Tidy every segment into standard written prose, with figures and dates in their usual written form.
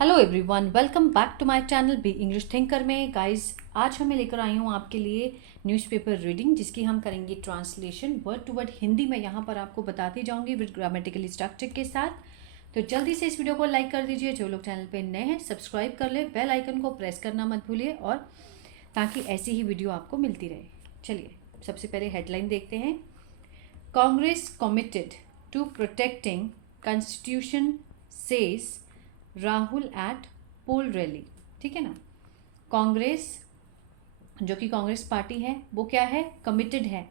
Hello everyone, welcome back to my channel B English Thinker में। Guys, आज मैं लेकर आई हूँ आपके लिए न्यूज़पेपर रीडिंग, जिसकी हम करेंगे translation word to word Hindi में। यहाँ पर आपको बताती जाऊँगी विद ग्रामेटिकली स्ट्रक्चर के साथ। तो जल्दी से इस वीडियो को लाइक कर दीजिए। जो लोग चैनल पे नए हैं सब्सक्राइब कर ले, बेल आइकन को प्रेस करना मत भूलिए, और ताकि ऐसी ही वीडियो आपको मिलती रहे। चलिए सबसे पहले हेडलाइन देखते हैं। Congress committed to protecting constitution says Rahul at poll rally. ठीक है ना। कांग्रेस, जो कि कांग्रेस पार्टी है, वो क्या है? कमिटेड है,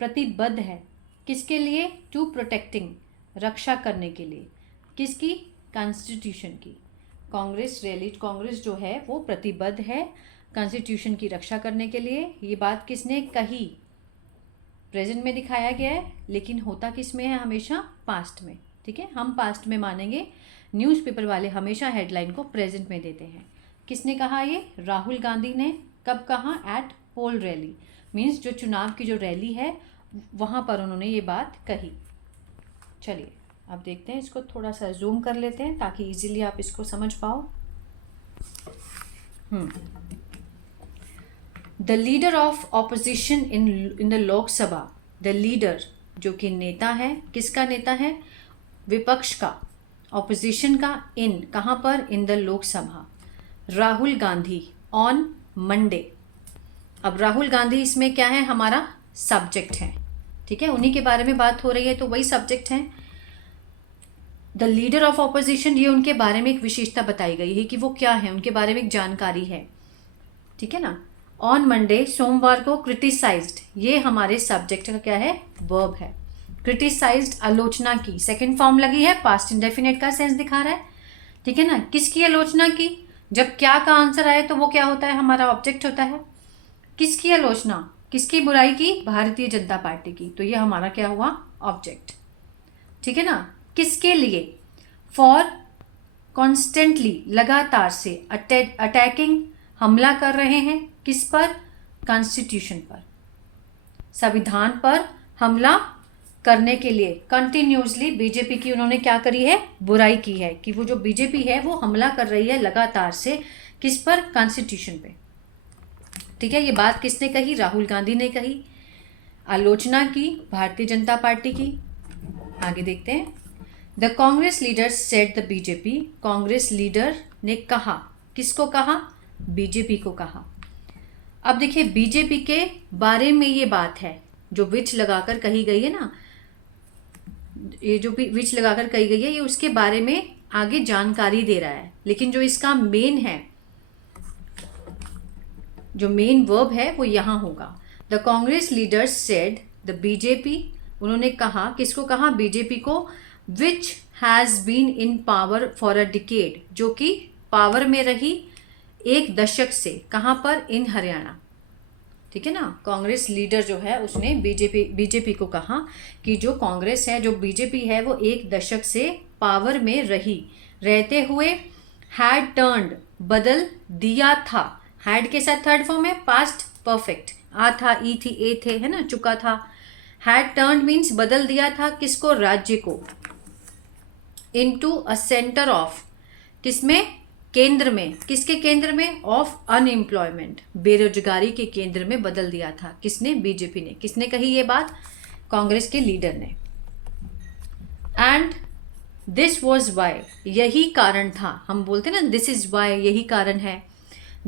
प्रतिबद्ध है। किसके लिए? टू प्रोटेक्टिंग, रक्षा करने के लिए। किसकी? कॉन्स्टिट्यूशन की। कांग्रेस रैली, कांग्रेस जो है वो प्रतिबद्ध है कॉन्स्टिट्यूशन की रक्षा करने के लिए। ये बात किसने कही? प्रेजेंट में दिखाया गया है, लेकिन होता किस में है? हमेशा पास्ट में। ठीक है, हम पास्ट में मानेंगे। न्यूज़पेपर वाले हमेशा हेडलाइन को प्रेजेंट में देते हैं। किसने कहा ये? राहुल गांधी ने। कब कहा? एट पोल रैली, मीन्स जो चुनाव की जो रैली है वहाँ पर उन्होंने ये बात कही। चलिए अब देखते हैं, इसको थोड़ा सा जूम कर लेते हैं ताकि इजीली आप इसको समझ पाओ। The leader of opposition in the Lok Sabha, the leader जो कि नेता है, किसका नेता है? विपक्ष का, ऑपोजिशन का। इन कहाँ पर? In the Lok Sabha. Rahul Gandhi on Monday. अब राहुल गांधी इसमें क्या है? हमारा सब्जेक्ट है। ठीक है, उन्हीं के बारे में बात हो रही है तो वही सब्जेक्ट है। द लीडर ऑफ ऑपोजिशन, ये उनके बारे में एक विशेषता बताई गई है कि वो क्या है, उनके बारे में एक जानकारी है। ठीक है ना। ऑन मंडे, सोमवार को। क्रिटिसाइज्ड, ये हमारे सब्जेक्ट का क्या है? वर्ब है। क्रिटिसाइज्ड, आलोचना की। सेकंड फॉर्म लगी है, पास्ट इंडेफिनिट का सेंस दिखा रहा है। ठीक है ना। किसकी आलोचना की? जब क्या का आंसर आए तो वो क्या होता है? हमारा ऑब्जेक्ट होता है। किसकी आलोचना? किसकी बुराई की? भारतीय जनता पार्टी की। तो ये हमारा क्या हुआ? ऑब्जेक्ट। ठीक है ना। किसके लिए? फॉर कॉन्स्टेंटली, लगातार से। अटैकिंग, हमला कर रहे हैं। किस पर? कॉन्स्टिट्यूशन पर, संविधान पर हमला करने के लिए कंटिन्यूसली बीजेपी की उन्होंने क्या करी है? बुराई की है कि वो जो बीजेपी है वो हमला कर रही है लगातार से। किस पर? कॉन्स्टिट्यूशन पे। ठीक है, ये बात किसने कही? राहुल गांधी ने कही। आलोचना की भारतीय जनता पार्टी की। आगे देखते हैं। The Congress leader said the BJP, Congress leader ने कहा। किसको कहा? बीजेपी को कहा। अब देखिए, बीजेपी के बारे में ये बात है जो विच लगाकर कही गई है ना, ये जो भी विच लगाकर कही गई है ये उसके बारे में आगे जानकारी दे रहा है। लेकिन जो इसका मेन है, जो मेन वर्ब है वो यहां होगा। The Congress leaders said the BJP, उन्होंने कहा। किसको कहा? बीजेपी को। Which has been in power for a decade, जो कि पावर में रही एक दशक से। कहां पर? इन हरियाणा। ठीक है ना। कांग्रेस लीडर जो है उसने बीजेपी को कहा कि जो कांग्रेस है, जो बीजेपी है, वो एक दशक से पावर में रहते हुए हैड टर्न्ड, बदल दिया था। हैड के साथ थर्ड फॉर्म है, पास्ट परफेक्ट। आ था, ई थी, ए थे, है ना, चुका था। हैड टर्न्ड मीन्स बदल दिया था। किसको? राज्य को। इनटू अ सेंटर ऑफ, किसमें? केंद्र में। किसके केंद्र में? ऑफ अनएम्प्लॉयमेंट, बेरोजगारी के केंद्र में बदल दिया था। किसने? बीजेपी ने। किसने कही ये बात? कांग्रेस के लीडर ने। एंड दिस वॉज वाई, यही कारण था। हम बोलते ना दिस इज वाई, यही कारण है।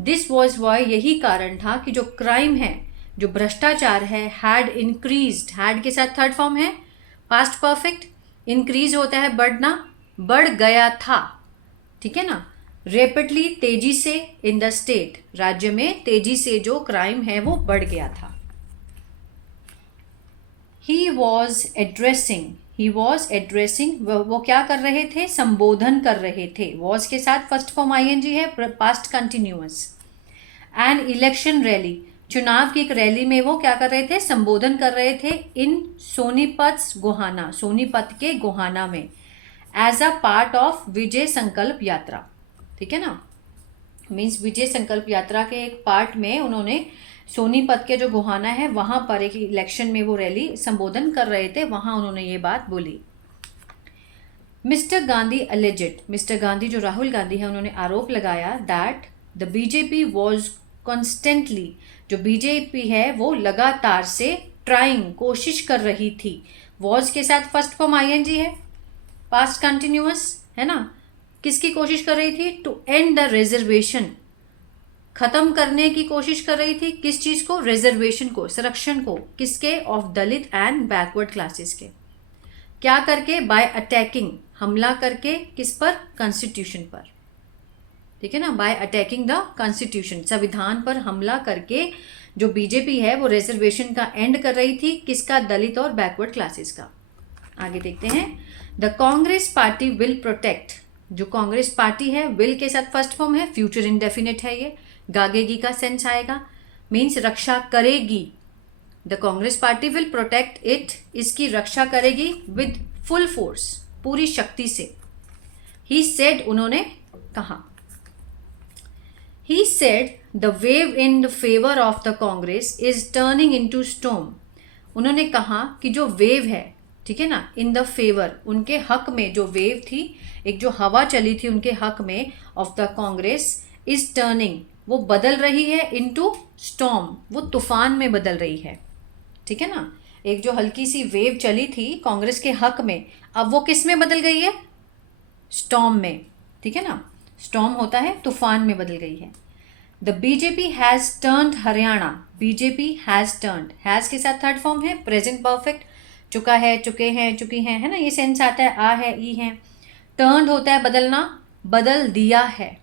दिस वॉज वाई, यही कारण था कि जो क्राइम है, जो भ्रष्टाचार है, हैड इंक्रीज्ड। हैड के साथ थर्ड फॉर्म है, पास्ट परफेक्ट। इंक्रीज होता है बढ़ना, बढ़ गया था। ठीक है ना। रेपिडली, तेजी से। इन द स्टेट, राज्य में तेजी से जो क्राइम है वो बढ़ गया था। ही वॉज एड्रेसिंग, वो क्या कर रहे थे? संबोधन कर रहे थे। वॉज के साथ फर्स्ट फॉर्म आईएनजी है, past continuous. An election rally, चुनाव की एक रैली में वो क्या कर रहे थे? संबोधन कर रहे थे। इन सोनीपत गोहाना, सोनीपत के गोहाना में। एज अ पार्ट ऑफ विजय संकल्प यात्रा। ठीक है ना। मीन्स विजय संकल्प यात्रा के एक पार्ट में उन्होंने सोनीपत के जो गोहाना है वहां पर एक इलेक्शन में वो रैली संबोधन कर रहे थे, वहां उन्होंने ये बात बोली। Mister Gandhi alleged, mister Gandhi जो राहुल गांधी है उन्होंने आरोप लगाया that the BJP was constantly, जो बीजेपी है वो लगातार से ट्राइंग, कोशिश कर रही थी। वॉज के साथ फर्स्ट फॉर्म आईएनजी है, पास्ट कंटिन्यूअस है ना। किसकी कोशिश कर रही थी? टू एंड द रिजर्वेशन, खत्म करने की कोशिश कर रही थी। किस चीज को? रिजर्वेशन को, संरक्षण को। किसके? Of Dalit and backward classes के। क्या करके? बाय अटैकिंग, हमला करके। किस पर? कॉन्स्टिट्यूशन पर, ठीक है ना। बाय अटैकिंग द कॉन्स्टिट्यूशन, संविधान पर हमला करके जो बीजेपी है वो रिजर्वेशन का एंड कर रही थी। किसका? दलित और बैकवर्ड क्लासेस का। आगे देखते हैं। The Congress party will protect, जो कांग्रेस पार्टी है, विल के साथ फर्स्ट फॉर्म है, फ्यूचर इंडेफिनिट है, ये गागेगी का सेंस आएगा, मीन्स रक्षा करेगी। The Congress party will protect it, इसकी रक्षा करेगी विद फुल फोर्स, पूरी शक्ति से। ही सेड, उन्होंने कहा। He said the wave in the favour of the Congress is turning into storm, उन्होंने कहा कि जो वेव है, ठीक है ना, इन द फेवर, उनके हक में जो वेव थी, एक जो हवा चली थी उनके हक में, of the Congress, is turning, वो बदल रही है, इनटू स्टॉर्म, वो तूफान में बदल रही है, ठीक है ना। एक जो हल्की सी वेव चली थी कांग्रेस के हक में, अब वो किस में बदल गई है? स्टॉर्म में, ठीक है ना। स्टॉर्म होता है तूफान में बदल गई है। The BJP has turned Haryana, BJP has turned, has के साथ थर्ड फॉर्म है, प्रेजेंट परफेक्ट, चुका है, चुके हैं, चुकी हैं, है ना, ये सेंस आता है, आ है, ई है। टर्न्ड होता है बदलना, बदल दिया है।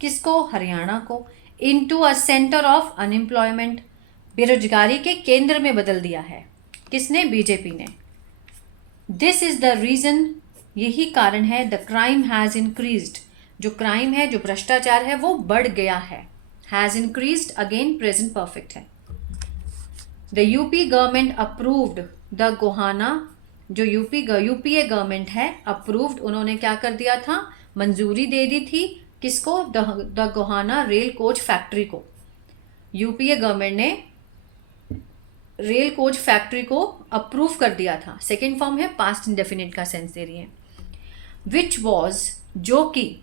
किसको? हरियाणा को। Into a centre of unemployment, बेरोजगारी के केंद्र में बदल दिया है। किसने? बीजेपी ने। दिस इज द रीजन, यही कारण है, द क्राइम हैज इंक्रीज्ड, जो क्राइम है, जो भ्रष्टाचार है वो बढ़ गया है। Has increased, again present perfect है। The UP government approved the गोहाना, जो यूपीए गवर्नमेंट है, अप्रूव्ड, उन्होंने क्या कर दिया था? मंजूरी दे दी थी। किसको? The Gohana rail coach factory को। यूपीए गवर्नमेंट ने रेल कोच फैक्ट्री को अप्रूव कर दिया था। सेकेंड फॉर्म है, पास्ट इंडेफिनिट का सेंस दे रही है। विच वॉज, जो कि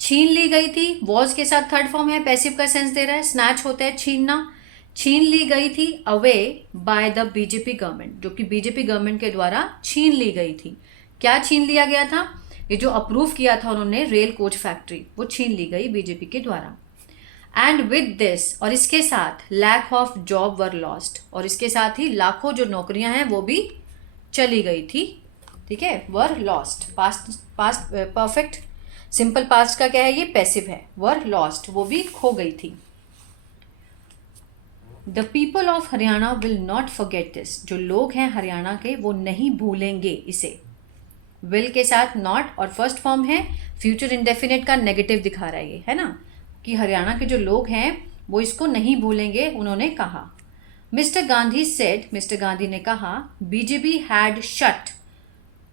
छीन ली गई थी, वॉज के साथ थर्ड फॉर्म है, पैसिव का सेंस दे रहा है, स्नैच होता है छीनना, छीन ली गई थी, away by the BJP government, जो कि बीजेपी गवर्नमेंट के द्वारा छीन ली गई थी। क्या छीन लिया गया था? ये जो अप्रूव किया था उन्होंने रेल कोच फैक्ट्री, वो छीन ली गई बीजेपी के द्वारा। एंड विद दिस, और इसके साथ, lack of job were lost, और इसके साथ ही लाखों जो नौकरियां हैं वो भी चली गई थी, ठीक है। वर lost, past perfect, simple past का क्या है? ये पैसिव है। वर लॉस्ट, वो भी खो गई थी। The people of Haryana will not forget this, जो लोग हैं हरियाणा के वो नहीं भूलेंगे इसे। विल के साथ नॉट और फर्स्ट फॉर्म है, फ्यूचर इंडेफिनिट का नेगेटिव दिखा रहा है ये, है ना, कि हरियाणा के जो लोग हैं वो इसको नहीं भूलेंगे, उन्होंने कहा। Mister Gandhi said, mister Gandhi ने कहा, BJP had shut,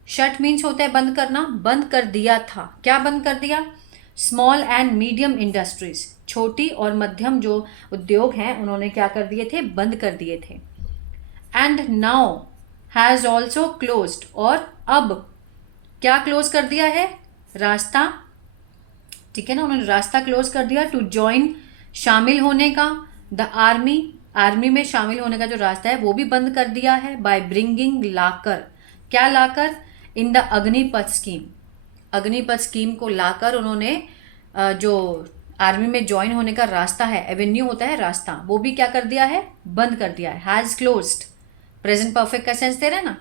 shut means होता है बंद करना, बंद कर दिया था। क्या बंद कर दिया? स्मॉल एंड मीडियम इंडस्ट्रीज, छोटी और मध्यम जो उद्योग हैं उन्होंने क्या कर दिए थे? बंद कर दिए थे। And now has also closed, और अब क्या क्लोज कर दिया है? रास्ता, ठीक है ना, उन्होंने रास्ता क्लोज कर दिया। टू ज्वाइन, शामिल होने का। द आर्मी, आर्मी में शामिल होने का जो रास्ता है वो भी बंद कर दिया है। बाय ब्रिंगिंग, लाकर, क्या लाकर? In the Agnipath scheme, Agnipath scheme को लाकर उन्होंने जो आर्मी में ज्वाइन होने का रास्ता है, एवेन्यू होता है रास्ता, वो भी क्या कर दिया है? बंद कर दिया है। हैज क्लोज्ड, प्रेजेंट परफेक्ट का सेंस दे रहे हैं ना।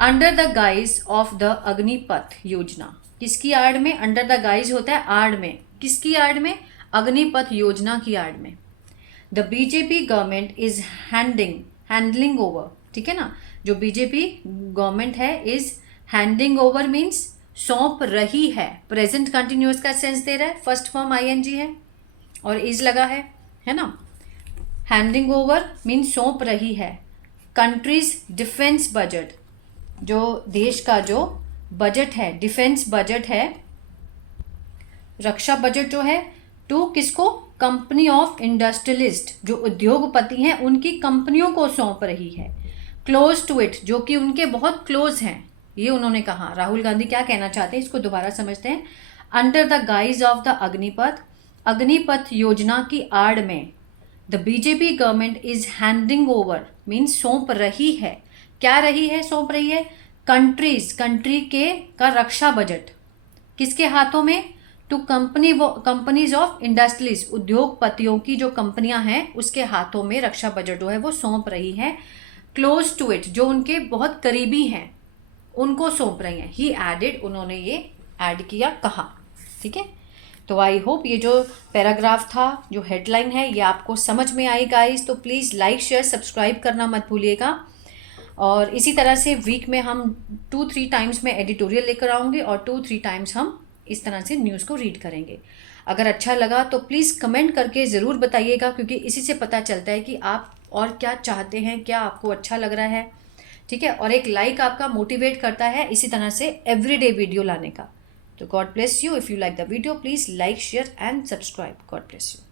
Under the guise of the Agnipath योजना, किसकी आड़ में? अंडर द गाइज होता है आड़ में, किसकी आड़ में? अग्निपथ योजना की आड़ में। The BJP government is handling over, ठीक है ना, जो बीजेपी गवर्नमेंट है इज हैंडिंग ओवर मीन्स सौंप रही है, प्रेजेंट कंटिन्यूअस का सेंस दे रहा है, फर्स्ट फॉर्म आईएनजी है और इज लगा है ना। हैंडिंग ओवर मीन्स सौंप रही है। कंट्रीज डिफेंस बजट, जो देश का जो बजट है, डिफेंस बजट है, रक्षा बजट जो है, टू किसको? कंपनी ऑफ इंडस्ट्रियलिस्ट, जो उद्योगपति हैं उनकी कंपनियों को सौंप रही है। क्लोज टू इट, जो कि उनके बहुत क्लोज हैं, ये उन्होंने कहा। राहुल गांधी क्या कहना चाहते हैं इसको दोबारा समझते हैं। Under the guise of the Agnipath योजना की आड़ में the BJP government is handing over means सौंप रही है। क्या रही है? सौंप रही है कंट्री का रक्षा बजट किसके हाथों में? टू कंपनीज ऑफ इंडस्ट्रीज, उद्योगपतियों की जो कंपनियां हैं उसके हाथों में रक्षा बजट जो है वो सौंप रही है। क्लोज टू इट, जो उनके बहुत करीबी हैं उनको सौंप रही हैं। ही एडेड, उन्होंने ये ऐड किया, कहा। ठीक है, तो आई होप ये जो पैराग्राफ था, जो हेडलाइन है, ये आपको समझ में आई गाइस। तो प्लीज़ लाइक शेयर सब्सक्राइब करना मत भूलिएगा। और इसी तरह से वीक में हम 2-3 टाइम्स में एडिटोरियल लेकर आऊँगी और 2-3 टाइम्स हम इस तरह से न्यूज़ को रीड करेंगे। अगर अच्छा लगा तो प्लीज़ कमेंट करके ज़रूर बताइएगा, क्योंकि इसी से पता चलता है कि आप और क्या चाहते हैं, क्या आपको अच्छा लग रहा है। ठीक है, और एक लाइक आपका मोटिवेट करता है इसी तरह से एवरीडे वीडियो लाने का। तो God bless you. If you like the video please like share and subscribe. God bless you.